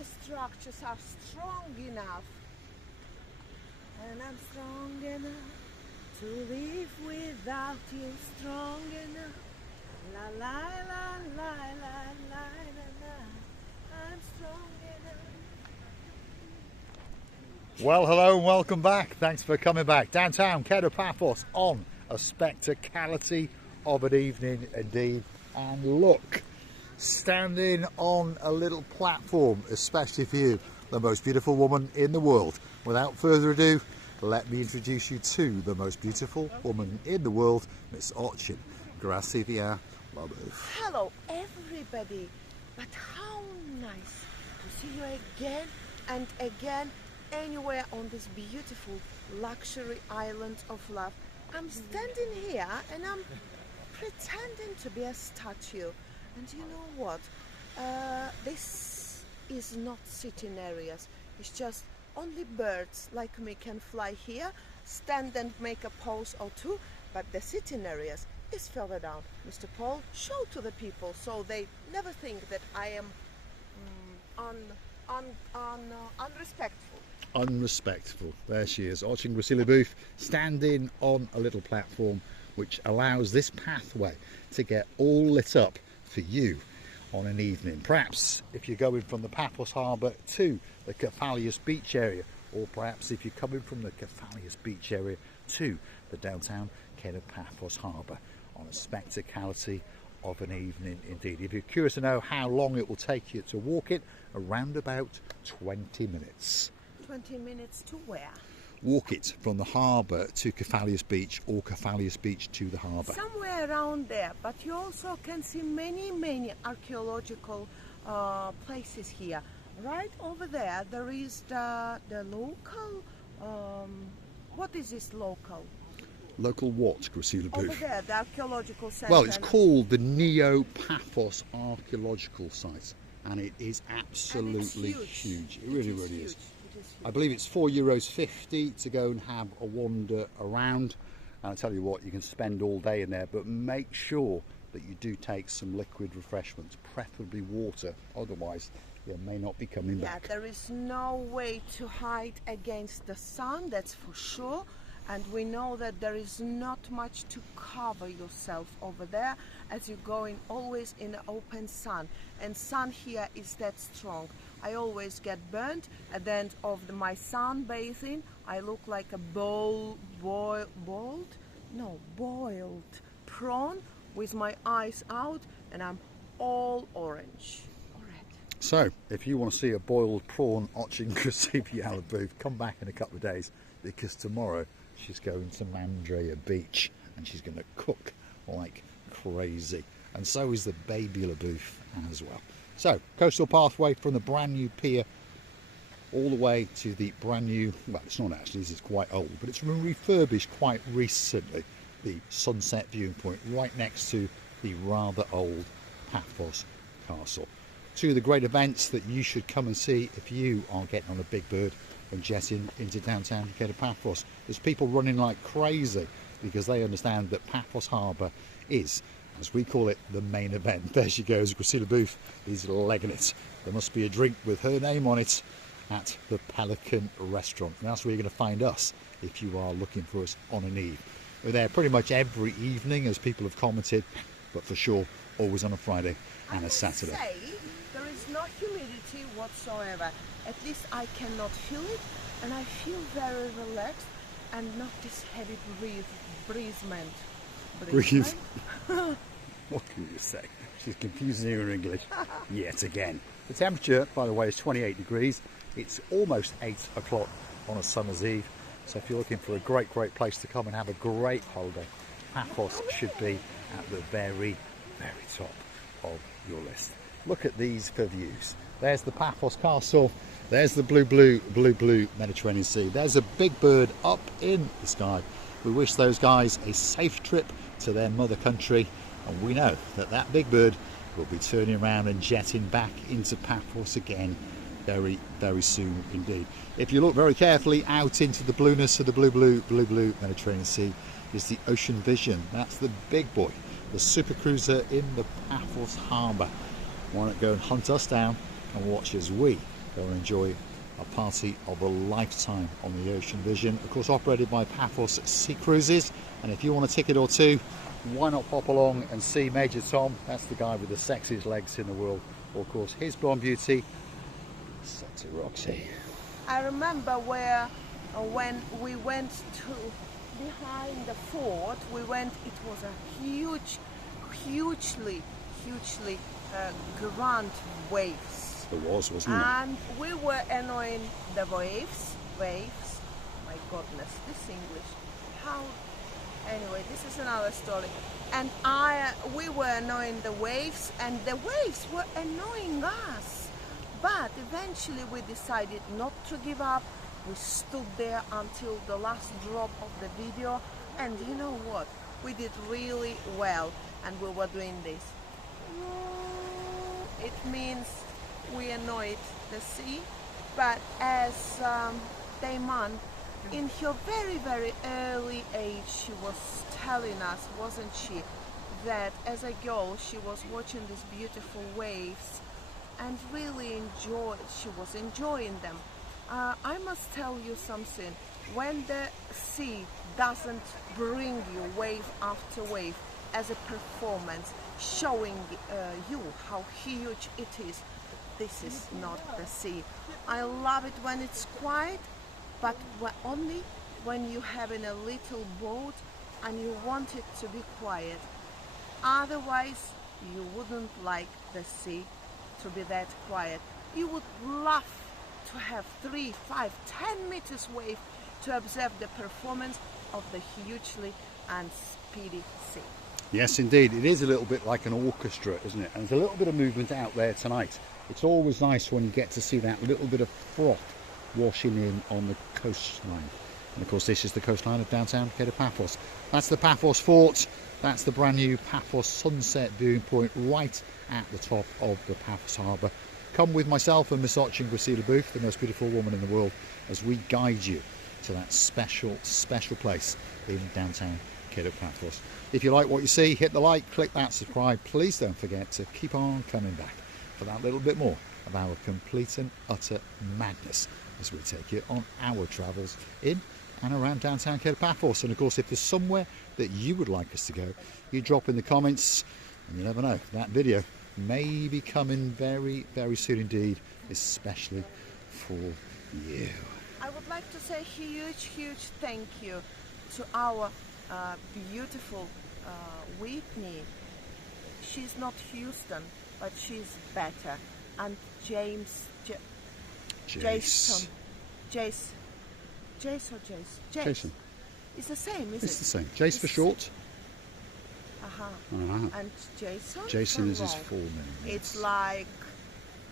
the structures are strong enough. And I'm strong enough to live without you, strong enough. La la la la la la la la. I'm strong enough. Well, hello and welcome back. Thanks for coming back. Downtown Paphos on a spectacality of an evening indeed. And look, standing on a little platform, especially for you, the most beautiful woman in the world. Without further ado, let me introduce you to the most beautiful woman in the world, Miss Orchin. Grazie via Love. Hello everybody, but how nice to see you again and again anywhere on this beautiful luxury island of love. I'm standing here and I'm pretending to be a statue. And you know what? This is not sitting areas. It's just only birds like me can fly here, stand and make a pose or two, but the sitting areas is further down. Mr. Paul, show to the people so they never think that I am unrespectful. Unrespectful. There she is, Orchin Booth, standing on a little platform which allows this pathway to get all lit up for you on an evening. Perhaps if you're going from the Paphos Harbour to the Cephalius beach area, or perhaps if you're coming from the Cephalius beach area to the downtown Paphos Harbour on a spectacality of an evening indeed. If you're curious to know how long it will take you to walk it, around about 20 minutes. 20 minutes to where? Walk it from the harbour to Cephalius Beach or Cephalius Beach to the harbour. Somewhere around there, but you also can see many archaeological places here. Right over there, there is the local, what is this local? Local what, Gracie Over there, the archaeological centre. Well, it's called the Neo-Paphos Archaeological Site, and it is absolutely huge. It really is. I believe it's €4.50 to go and have a wander around. And I tell you what, you can spend all day in there, but make sure that you do take some liquid refreshments, preferably water. Otherwise, you may not be coming back. Yeah, there is no way to hide against the sun, that's for sure. And we know that there is not much to cover yourself over there as you're going always in the open sun. And sun here is that strong. I always get burnt at the end of my sunbathing. I look like a boiled prawn with my eyes out, and I'm all orange. So, if you want to see a boiled prawn Orchin Booth, come back in a couple of days, because tomorrow she's going to Mandrea Beach and she's going to cook like crazy. And so is the baby LaBouffe as well. So, coastal pathway from the brand new pier all the way to the brand new, well, it's not actually, this is quite old, but it's been refurbished quite recently. The sunset viewing point right next to the rather old Paphos Castle. Two of the great events that you should come and see if you are getting on a big bird and jetting into downtown Paphos. There's people running like crazy because they understand that Paphos Harbour is, as we call it, the main event. There she goes, Gracie Booth is legging it. There must be a drink with her name on it at the Pelican restaurant. And that's where you're going to find us if you are looking for us on an eve. We're there pretty much every evening, as people have commented, but for sure always on a Friday and a Saturday. Say, there is no humidity whatsoever. At least I cannot feel it, and I feel very relaxed and not this heavy breezement. Breathe. What can you say? She's confusing you in English yet again. The temperature, by the way, is 28 degrees. It's almost 8 o'clock on a summer's eve. So if you're looking for a great place to come and have a great holiday, Paphos should be at the very top of your list. Look at these for views. There's the Paphos Castle. There's the blue Mediterranean Sea. There's a big bird up in the sky. We wish those guys a safe trip to their mother country, and we know that that big bird will be turning around and jetting back into Paphos again very soon indeed. If you look very carefully out into the blueness of the blue Mediterranean Sea is the Ocean Vision. That's the big boy, the super cruiser in the Paphos Harbour. Why not go and hunt us down and watch as we Go and enjoy a party of a lifetime on the Ocean Vision, of course operated by Paphos Sea Cruises. And if you want a ticket or two, why not pop along and see Major Tom? That's the guy with the sexiest legs in the world, or of course his blonde beauty, Sexy Roxy. I remember when we went to behind the fort, it was a hugely grand waves. It was, wasn't it? And we were annoying the waves. My goodness, this English. How? Anyway, this is another story. And we were annoying the waves, and the waves were annoying us. But eventually we decided not to give up. We stood there until the last drop of the video, and you know what? We did really well, and we were doing this. It means we annoyed the sea, but as Damon, in her very early age, she was telling us, wasn't she, that as a girl she was watching these beautiful waves and really she was enjoying them. I must tell you something. When the sea doesn't bring you wave after wave as a performance, showing you how huge it is, this is not the sea. I love it when it's quiet, but only when you have in a little boat and you want it to be quiet. Otherwise, you wouldn't like the sea to be that quiet. You would love to have 3, 5, 10 meters wave to observe the performance of the hugely and speedy sea. Yes, indeed. It is a little bit like an orchestra, isn't it? And there's a little bit of movement out there tonight. It's always nice when you get to see that little bit of froth washing in on the coastline. And of course this is the coastline of downtown Cape Paphos. That's the Paphos Fort. That's the brand new Paphos sunset viewing point right at the top of the Paphos Harbour. Come with myself and Miss Gracila Booth, the most beautiful woman in the world, as we guide you to that special place in downtown Cape Paphos. If you like what you see, hit the like, click that subscribe. Please don't forget to keep on coming back for that little bit more of our complete and utter madness as we take you on our travels in and around downtown Cape Paphos. And of course, if there's somewhere that you would like us to go, you drop in the comments, and you never know, that video may be coming very soon indeed, especially for you. I would like to say huge thank you to our beautiful Whitney. She's not Houston, but she's better. And Jason. Jace. It's the same, isn't it? It's the same. Jace for short. And Jason? Jason is his full name. Yes. It's like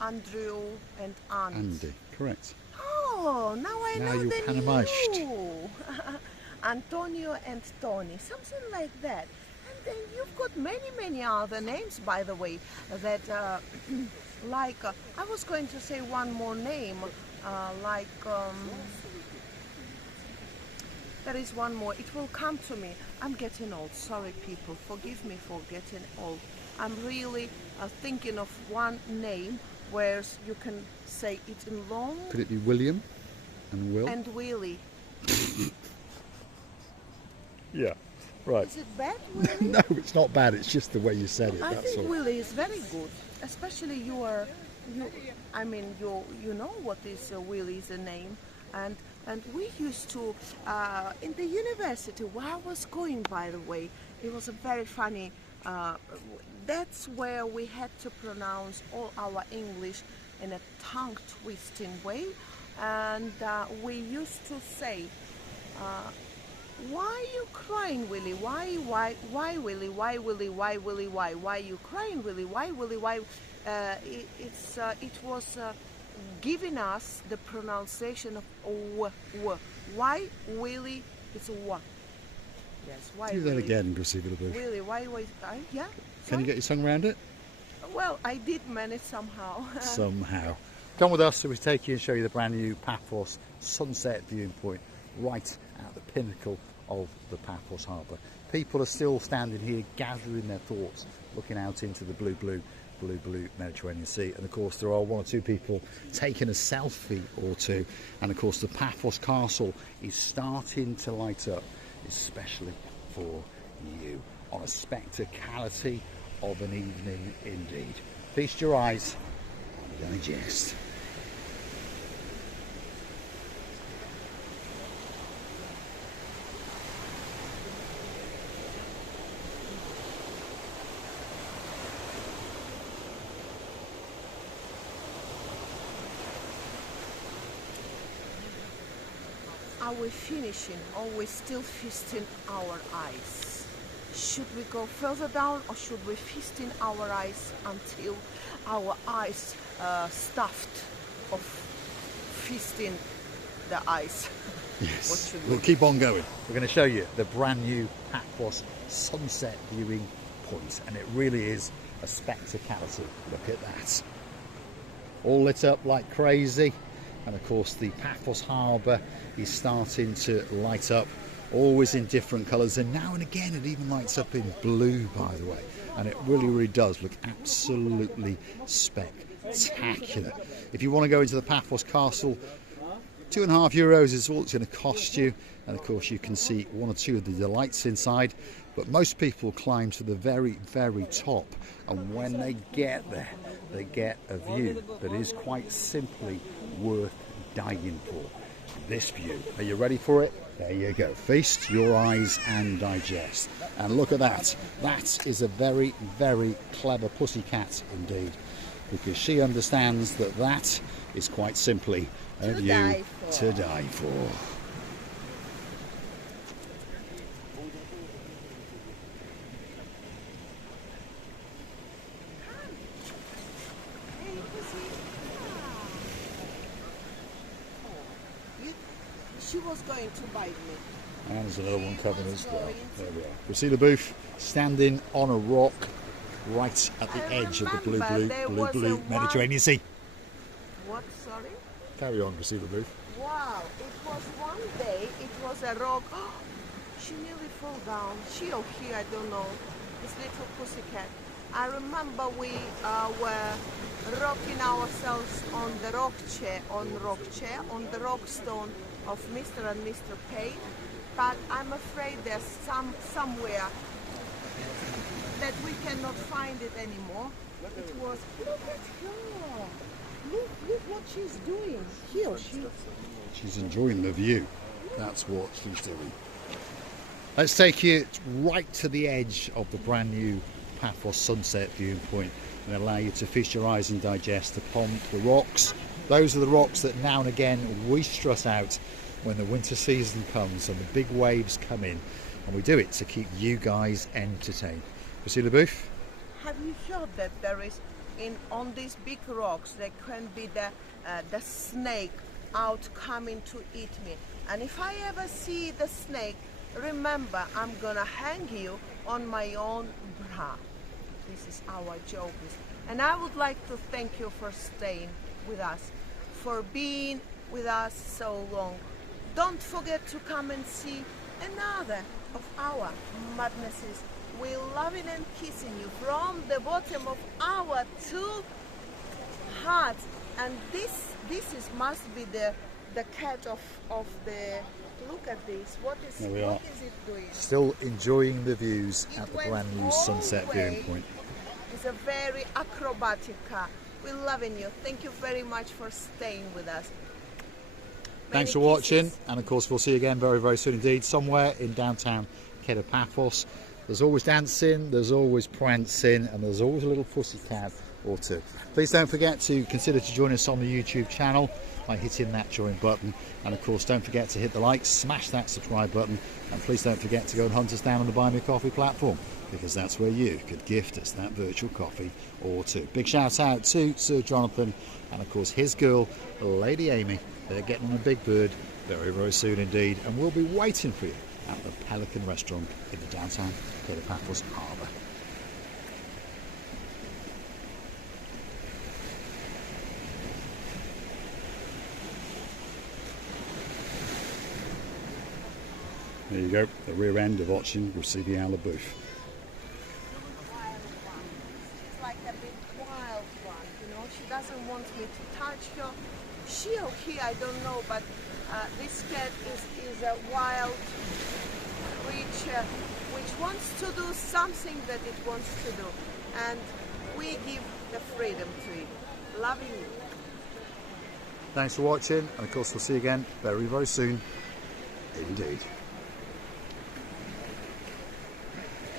Andrew and Andy, correct. Oh, now I know you're the Panamaished. new. Antonio and Tony, something like that. And then you've got many other names, by the way, that like I was going to say one more name, there is one more. It will come to me. I'm getting old. Sorry, people. Forgive me for getting old. I'm really thinking of one name where you can say it in long. Could it be William and Will? And Willie. Yeah, right. Is it bad, Willie? No, it's not bad. It's just the way you said it. I That's think all. Willie is very good. Especially you know what is Willie's name. And we used to, in the university where I was going, by the way, it was a very funny, that's where we had to pronounce all our English in a tongue-twisting way. And we used to say, why are you crying, Willie? Why, Willie? Why, Willie? Why, Willie? Why? Why are you crying, Willie? Why, Willie? Why? It was giving us the pronunciation of w. Why, Willie? It's a w. Yes, why? Do that again, Gracila Booth. Willie, why? Yeah. Can you get your tongue around it? Well, I did manage somehow. Somehow. Come with us so we take you and show you the brand new Paphos sunset viewing point right at the pinnacle of the Paphos Harbour. People are still standing here gathering their thoughts, looking out into the blue blue Mediterranean Sea. And of course there are one or two people taking a selfie or two, and of course the Paphos Castle is starting to light up, especially for you, on a spectacality of an evening indeed. Feast your eyes and digest. Are we finishing or we still feasting our eyes? Should we go further down or should we feast in our eyes until our eyes stuffed of feasting the eyes? Yes, we'll keep on going. We're going to show you the brand new Paphos sunset viewing point, and it really is a spectacality. Look at that. All lit up like crazy. And of course the Paphos Harbour is starting to light up, always in different colours, and now and again it even lights up in blue, by the way, and it really does look absolutely spectacular. If you want to go into the Paphos Castle, €2.50 is all it's going to cost you, and of course you can see one or two of the delights inside, but most people climb to the very top, and when they get there they get a view that is quite simply worth dying for. This view. Are you ready for it? There you go. Feast your eyes and digest. And look at that. That is a very clever pussycat indeed, because she understands that that is quite simply a view to die for. She was going to bite me. And there's another one coming as well. There we are. Priscilla Booth standing on a rock right at the edge of the blue Mediterranean Sea. What, sorry? Carry on, Priscilla Booth. Wow, it was one day, it was a rock. Oh, she nearly fell down. She or he, I don't know. This little pussycat. I remember we were rocking ourselves on the rock chair, on the rock stone of Mr. and Mr. Payne, but I'm afraid there's somewhere that we cannot find it anymore. It was, look at her. Look what she's doing. Here, she's enjoying the view. That's what she's doing. Let's take you right to the edge of the brand new Paphos sunset viewing point and allow you to feast your eyes and digest upon the rocks. Those are the rocks that now and again we strut out when the winter season comes and the big waves come in, and we do it to keep you guys entertained. Priscilla Booth? Have you heard that there is, on these big rocks, there can be the snake out coming to eat me? And if I ever see the snake, remember, I'm gonna hang you on my own bra. This is our joke. And I would like to thank you for staying with us, for being with us so long. Don't forget to come and see another of our madnesses. We're loving and kissing you from the bottom of our two hearts. And this must be the cat of the. Look at this. What is it doing? Still enjoying the views at the brand new sunset viewing point. It's a very acrobatic car. We're loving you. Thank you very much for staying with us. Thanks for watching, and of course we'll see you again very soon indeed, somewhere in downtown Paphos. There's always dancing, there's always prancing, and there's always a little pussycat or two. Please don't forget to consider to join us on the YouTube channel by hitting that join button, and of course don't forget to hit the like, smash that subscribe button, and please don't forget to go and hunt us down on the Buy Me a Coffee platform, because that's where you could gift us that virtual coffee or two. Big shout out to Sir Jonathan and of course his girl Lady Amy. They're getting on a big bird very soon indeed, and we'll be waiting for you at the Pelican restaurant in the downtown Paphos Harbour. There you go, the rear end of watching Priscilla Booth. It's like a big doesn't want me to touch her. She or he, I don't know, but this cat is a wild creature which wants to do something that it wants to do, and we give the freedom to it. Loving you. Thanks for watching, and of course we'll see you again very, very soon indeed.